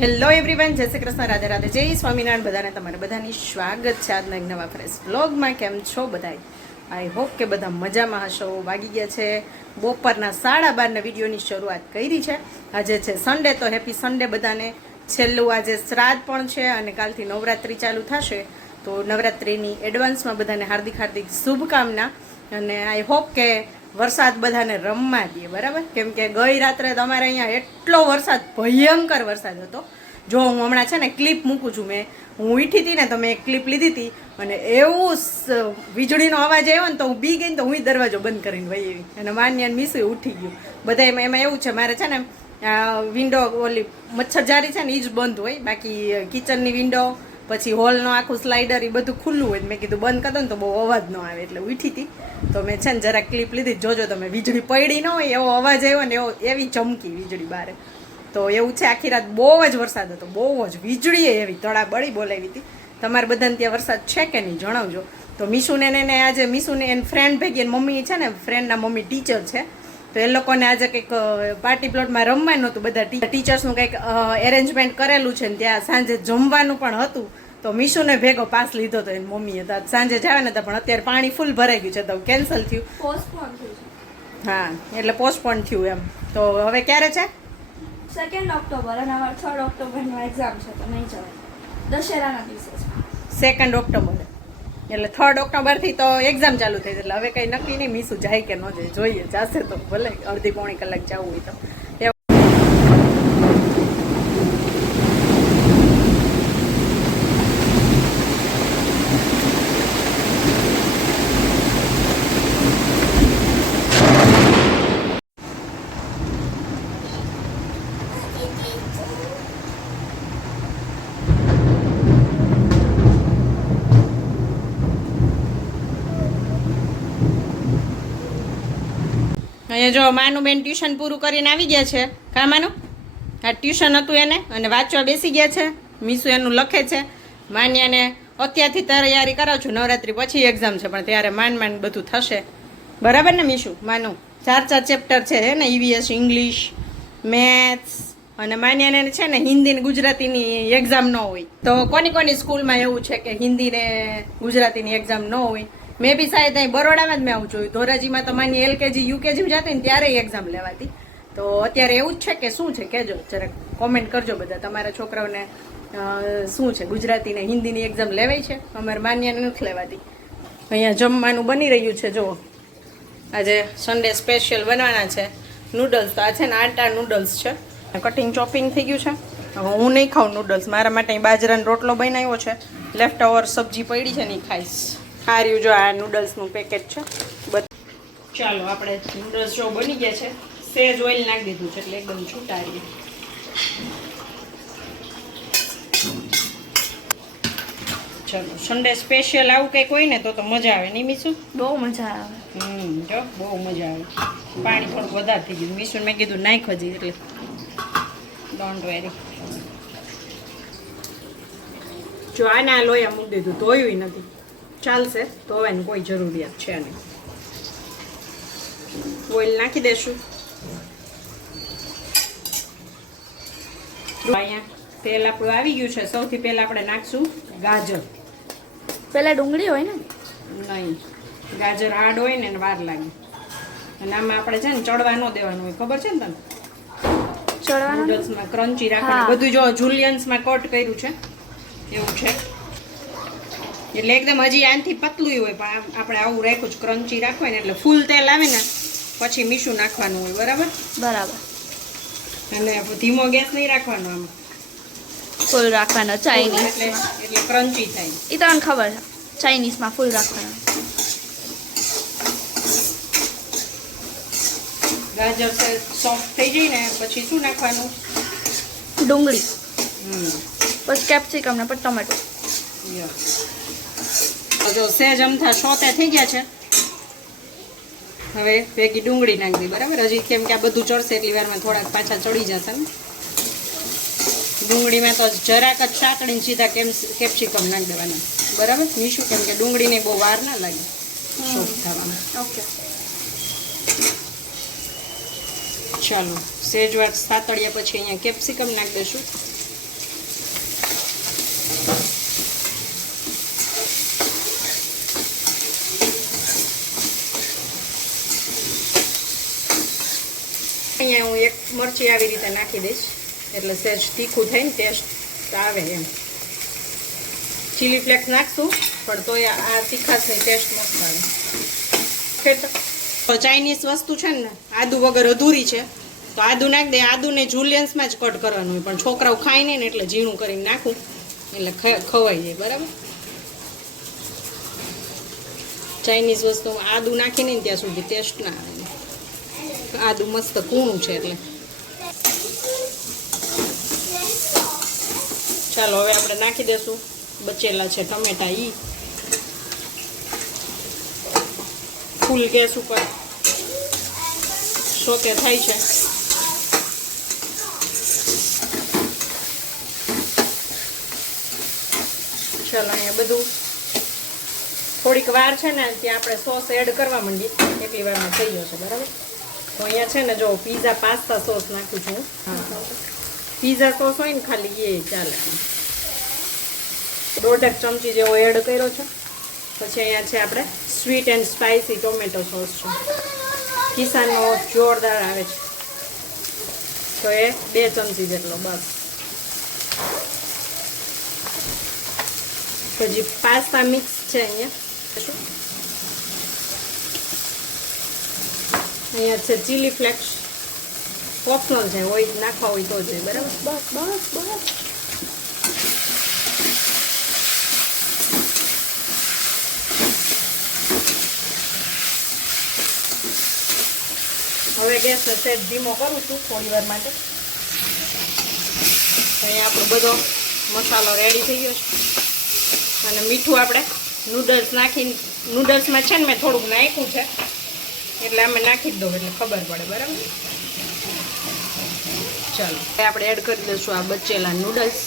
Hello everyone, જય શ્રી કૃષ્ણ, રાધે રાધે, જય સ્વામિનારાયણ. બધાને તમારે બધાની સ્વાગત છે આજના એક નવા ફ્રેશ વ્લોગમાં. કેમ છો બધા? આઈ હોપ કે બધા મજામાં હશો. વાગી ગયા છે બપોરના 12:30. વિડીયોની શરૂઆત કરી છે. આજે છે સન્ડે, તો હેપી સન્ડે બધાને. છેલ્લું આજે શ્રાદ્ધ પણ છે અને કાલથી નવરાત્રિ ચાલુ થશે, તો નવરાત્રિની એડવાન્સમાં બધાને હાર્દિક હાર્દિક શુભકામના. અને આઈ હોપ કે વરસાદ બધાને રમવા દે, બરાબર? કેમ કે ગઈ રાત્રે તમારે અહીંયા એટલો વરસાદ, ભયંકર વરસાદ હતો. જો હું હમણાં છે ને ક્લિપ મૂકું છું, હું ઉઠી હતી ને તો મેં એક ક્લિપ લીધી હતી અને એવું વીજળીનો અવાજ આવ્યો ને તો હું બી ગઈ ને તો હું દરવાજો બંધ કરીને વહી આવી અને માન્ય મીસું ઉઠી ગયું. બધા એમાં એવું છે, મારે છે ને વિન્ડો ઓલી મચ્છરજારી છે ને એ જ બંધ હોય, બાકી કિચનની વિન્ડો પછી હોલનો આખું સ્લાઇડર એ બધું ખુલ્લું હોય. મેં કીધું બંધ કરી દો ને તો બહુ અવાજ ન આવે, એટલે ઉઠી હતી તો મેં છે ને જરા ક્લિપ લીધી. જોજો તમે, વીજળી પડી ન હોય એવો અવાજ આવ્યો ને એવી ચમકી વીજળી બારે. તો એવું છે, આખી રાત બહુ જ વરસાદ હતો, બહુ જ વીજળીએ એવી તડાબડી બોલાવી હતી. તમારે બધાને ત્યાં વરસાદ છે કે નહીં જણાવજો. તો મીશુને એને આજે મીશુને એની ફ્રેન્ડ ભેગી એની મમ્મી છે ને, ફ્રેન્ડના મમ્મી ટીચર છે, તો એ લોકોને આજે કંઈક પાર્ટી પ્લોટમાં રમવાનું હતું. બધા ટીચર્સનું કંઈક એરેન્જમેન્ટ કરેલું છે ને ત્યાં સાંજે જમવાનું પણ હતું. તો મીશુને ભેગો પાસ લીધો હતો એની મમ્મીએ. તો સાંજે જવા નતા, પણ અત્યારે પાણી ફૂલ ભરાઈ ગયું છે તો કેન્સલ થયું. પોસ્ટપોન થયું છે. હા, એટલે પોસ્ટપોન થયું એમ. તો હવે ક્યારે છે? 2 ઓક્ટોબર અને અમારે 3 ઓક્ટોબરનો એક્ઝામ છે, તો નહીં જવાય. દશેરાના દિવસે છે. 2 ઓક્ટોબર એટલે 3 ઓક્ટોબરથી તો એક્ઝામ ચાલુ થઈ. એટલે હવે કંઈ નક્કી નહીં મીસું જાય કે ન જાય, જોઈએ. જશે તો ભલે, અડધી પોણી કલાક જવું હોય તો. અહીંયા જો માનું બેન ટ્યુશન પૂરું કરીને આવી ગયા છે. કા માનું? આ ટ્યુશન હતું એને, અને વાંચવા બેસી ગયા છે. મીસુ એનું લખે છે. માન્યાને અત્યારથી તૈયારી કરાવું છું, નવરાત્રી પછી એક્ઝામ છે, પણ ત્યારે માંડ બધું થશે. બરાબર ને મીશુ? માનું 4 ચેપ્ટર છે હે ને, ઈવીએસ, ઇંગ્લિશ, મેથ્સ, અને માન્યાને છે ને હિન્દી ને ગુજરાતીની એક્ઝામ ન હોય. તો કોની સ્કૂલમાં એવું છે કે હિન્દી ને ગુજરાતીની એક્ઝામ ન હોય? મેં બી સાહેબ અહીં બરોડામાં જ મેં આવું જોયું. ધોરાજીમાં તો માની LKG UKG જતી ને ત્યારે એક્ઝામ લેવાતી. તો અત્યારે એવું જ છે કે શું છે કહેજો, જરાક કોમેન્ટ કરજો બધા. તમારા છોકરાઓને શું છે, ગુજરાતી ને હિન્દીની એક્ઝામ લેવાય છે? અમારે માન્યાને નથી લેવાતી. અહીંયા જમવાનું બની રહ્યું છે. જુઓ, આજે સન્ડે સ્પેશિયલ બનવાના છે નૂડલ્સ. તો આ છે ને આટા નૂડલ્સ છે. કટિંગ ચોપિંગ થઈ ગયું છે. હવે હું નહીં ખાઉં નૂડલ્સ, મારા માટે બાજરાનો રોટલો બનાવ્યો છે. લેફ્ટ ઓવર સબ્જી પડી છે ને એ ખાઈશ. આ રહ્યું જો, આ નૂડલ્સનું પેકેટ છે. ચાલો, આપણે નૂડલ્સ જો બની ગયા છે. સેજ ઓઇલ નાખી દીધું છે એટલે એકદમ છૂટા રહીએ. ચાલો, સન્ડે સ્પેશિયલ આવું કંઈક હોય ને તો મજા આવે નહીં મીસુ? બહુ મજા આવે. જો બહુ મજા આવે. પાણી થોડુંક વધારે થઈ ગયું. મીસુ મેં કીધું નાખો જ, એટલે ડોન્ટ વેરી. જો આના લોયા મૂકી દીધું, ધોયું નથી. ચાલશે, ધોવાની કોઈ જરૂરિયાત છે નહીં. ઓઇલ નાખી દેશું. અહીંયા તેલ આપણું આવી ગયું છે. સૌથી પહેલા આપણે નાખશું ગાજર. પેલા ડુંગળી હોય ને? નહીં, ગાજર હાર્ડ હોય ને વાર લાગે. અને આમાં આપણે છે ને ચડવા ન દેવાનું હોય, ખબર છે ને તને? ચડવાનું નૂડલ્સમાં ક્રન્ચી રાખવાનું. બધું જો જુલિયન્સમાં કટ કર્યું છે એવું છે. એટલે એકદમ હજી આનથી પતલું હોય, પણ આપણે આવું રાખ્યું છે, ક્રન્ચી રાખવાય ને એટલે ફૂલ તેલ આવે ને પછી મીઠું નાખવાનું હોય. બરાબર બરાબર. અને ધીમો ગેસ નહીં રાખવાનો, આમાં ફૂલ રાખવાનો. ચાઇનીઝ એટલે ક્રન્ચી થાય. એ તમને ખબર છે, ચાઇનીઝમાં ફૂલ રાખવાનો. ગાજર સોફ્ટ થઈ જાય ને પછી શું નાખવાનું? ડુંગળી, પછી કેપ્સિકમ ને પછી ટમેટો. જો સેજ અમથા સોતે થઈ ગયા છે. હવે ભેગી ડુંગળી નાખી દઈ. બરાબર, હજી કેમ કે આ બધું ચડશે એટલી વારમાં થોડાક પાછા ચડી જશે ને. ડુંગળીમાં તો જરાક જ સાતડીને સીધા કેપ્સિકમ નાખી દેવાના. બરાબર મીઠું, કેમ કે ડુંગળીને બહુ વાર ના લાગે સોફ્ટ થવામાં. ઓકે, ચાલો સેજ વાર સાતળ્યા પછી અહીંયા કેપ્સિકમ નાખી દઈશું. અહીંયા હું એક મરચી આવી રીતે નાખી દઈશ એટલે સહેજ તીખું થાય ને ટેસ્ટ આવે એમ. ચીલી ફ્લેક્સ નાખશું પણ તોય આ તીખાશની ટેસ્ટ મસ્ત આવે. તો ચાઇનીઝ વસ્તુ છે ને આદુ વગર અધૂરી છે, તો આદુ નાખી દે. આદુને જુલિયન્સમાં જ કટ કરવાનું હોય, પણ છોકરાઓ ખાય નહીં ને એટલે ઝીણું કરીને નાખું એટલે ખવાઈ જાય. બરાબર, ચાઇનીઝ વસ્તુમાં આદુ નાખી નહીં ત્યાં સુધી ટેસ્ટ ના આવે. આદુ મસ્ત કૂણું છે એટલે. ચાલો હવે આપણે નાખી દેશું બચેલા છે ટમેટા. ઈ ફૂલ ગેસ ઉપર સોતે થાય છે. ચાલો અહીંયા બધું થોડીક વાર છે ને ત્યાં આપણે સોસ એડ કરવા માંડીએ એટલી વારમાં થઈ જશે. બરાબર, તો અહીંયા છે ને જો પીઝા પાસ્તા સોસ નાખું છું. હા, પીઝા સોસ હોય ને ખાલી એ ચાલે. 1.5 ચમચી જેવો એડ કર્યો છે. પછી અહીંયા છે આપણે sweet and spicy tomato sauce છે. કિસાનનો જોરદાર આવે છે, તો એ 2 ચમચી જેટલો બસ. પછી પાસ્તા મિક્સ છે અહીંયા છે ચીલી ફ્લેક્સ ઓપ્શનલ છે, હોય નાખવા હોય તો જ. બરાબર, બસ બસ બસ. હવે ગેસ સેટ ધીમો કરું છું થોડી વાર માટે. અહીંયા આપણો બધો મસાલો રેડી થઈ ગયો છે. અને મીઠું આપણે નૂડલ્સ નાખીને, નૂડલ્સમાં છે ને મેં થોડુંક નાખ્યું છે એટલે અમે નાખી જ દઉં એટલે ખબર પડે. બરાબર, ચાલો આપણે એડ કરી દઈશું આ બચેલા નૂડલ્સ.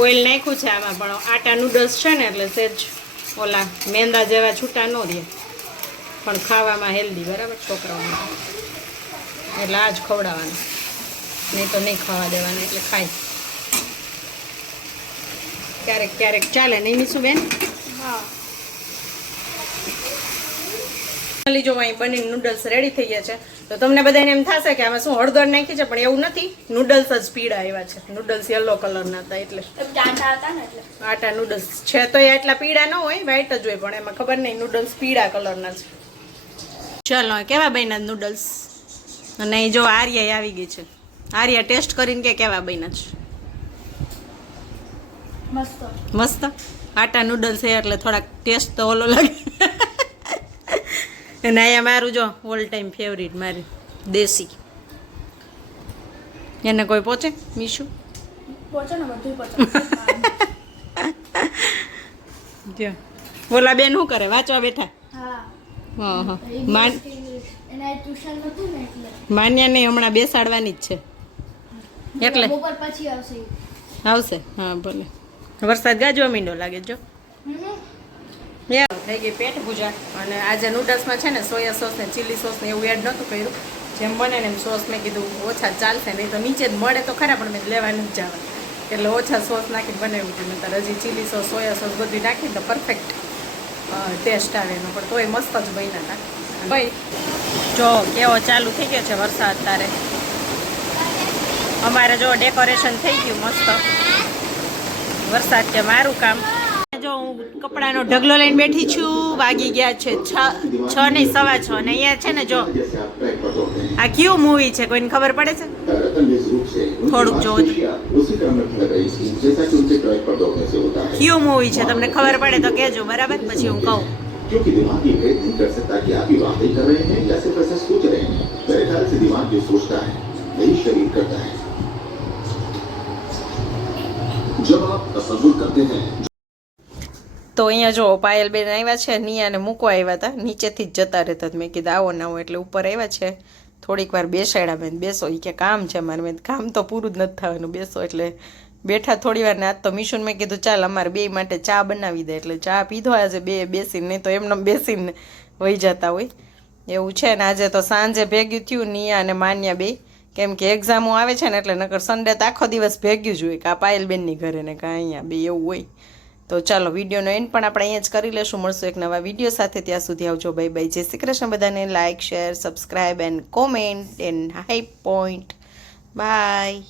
ઓઇલ નાખ્યું છે આમાં, પણ આટા નૂડલ્સ છે ને એટલે સહેજ ઓલા મેંદા જેવા છૂટા ન રહે, પણ ખાવામાં હેલ્ધી. બરાબર, છોકરાઓ માટે એટલે આ જ ખવડાવવાનું, નહીં તો નહીં ખાવા દેવાના. એટલે ખાય ક્યારેક ક્યારેક ચાલે નહીં મીસું બેન? હા. જો અહીં બનીને નૂડલ્સ રેડી થઈ ગયા છે. તો તમને બધાને એમ થશે કે આમાં શું હળદર નાખી છે, પણ એવું નથી. નૂડલ્સ જ પીળા આવ્યા છે. નૂડલ્સ યલો કલરના હતા એટલે આટા નૂડલ્સ છે. તો એ એટલા પીળા ન હોય, વ્હાઈટ જ હોય, પણ એમાં ખબર નહીં નૂડલ્સ પીળા કલરના છે. ચાલો કેવા બન્યા નૂડલ્સ? અને અહીં જો આર્યા આવી ગઈ છે. આર્યા ટેસ્ટ કરીને કે કેવા બન્યા છે? મસ્ત મસ્ત. આટા નૂડલ્સ છે એટલે થોડાક ટેસ્ટ તો ઓલો લાગે. અને અહીંયા મારું જો ઓલ ટાઈમ ફેવરિટ મારી દેશી. એને કોઈ પહોંચે મીશુ? પહોંચે ને, બધું પહોંચે. જો ઓલા બેન શું કરે? વાંચવા બેઠા? હા હા. એના ટ્યુશન હતું ને એટલે માન્યા નહીં, હમણાં બેસાડવાની જ છે એટલે બપોર પછી આવશે. આવશે. હા ભલે. વરસાદ ગાજવા માંડ્યો લાગે જો. થઈ ગઈ પેટ પૂજા. અને આજે નૂડલ્સમાં છે ને સોયા સોસ ને ચીલી સોસ ને એવું એડ નહોતું કર્યું. જેમ બને ને એમ સોસ મેં કીધું ઓછા ચાલશે, નહીં તો નીચે જ મળે તો ખરા, પણ મેં લેવા નથી જવા એટલે ઓછા સોસ નાખીને બનાવ્યું હતું. નહીંતર હજી ચીલી સોસ સોયા સોસ બધું નાખીને તો પરફેક્ટ ટેસ્ટ આવે એનો. પણ તોય મસ્ત જ બન્યા હતા. ભાઈ જો કેવો ચાલુ થઈ ગયો છે વરસાદ. તારે અમારે જો ડેકોરેશન થઈ ગયું મસ્ત. વરસાદ કે મારું કામ. જો હું કપડાનો ઢગલો લઈને બેઠી છું. વાગી ગયા છે 6 નહીં 6:15. અને અહીંયા છે ને જો આ કયું મૂવી છે કોઈને ખબર પડે છે? થોડુંક જોવું. કયું મૂવી છે તમને ખબર પડે તો કહેજો. બરાબર, પછી હું કહું. क्योंकि दिमाग ये भेद नहीं कर सकता कि आप ये वाकई कर रहे हैं या सिर्फ ऐसा सोच रहे हैं। मेरे ख्याल से दिमाग जो सोचता है वही शरीर करता है। जब आप तसव्वुर करते हैं। તો અહીંયા જો પાયલબેન આવ્યા છે, નિયાને મૂકવા આવ્યા હતા. નીચેથી જ જતા રહેતા. મેં કીધું આવો ના આવો એટલે ઉપર આવ્યા છે. થોડીક વાર બેસાડ્યા. બેન બેસો. એ કે કામ છે મારે. મેં કામ તો પૂરું જ નથી થવાનું, બેસો. એટલે બેઠા થોડી વાર. ને આજ તો મીશુને મેં કીધું ચાલ અમારે બે માટે ચા બનાવી દે. એટલે ચા પીધો આજે બે બેસીને, નહીં તો એમને બેસીને વહી જતા હોય એવું છે. ને આજે તો સાંજે ભેગ્યું થયું નિયા અને માન્યા બે, કેમ કે એક્ઝામો આવે છે ને એટલે નકર સન્ડે તો આખો દિવસ ભેગ્યું જ હોય. કાં પાયલબેનની ઘરે ને કાં અહીંયા બે એવું હોય. તો ચાલો વિડીયોનો એન્ડ પણ આપણે અહીંયા જ કરી લેશું. મળશું એક નવા વિડીયો સાથે. ત્યાં સુધી આવજો. Bye bye. જય શ્રી કૃષ્ણ બધાને. Like, share, subscribe and comment and high point. By.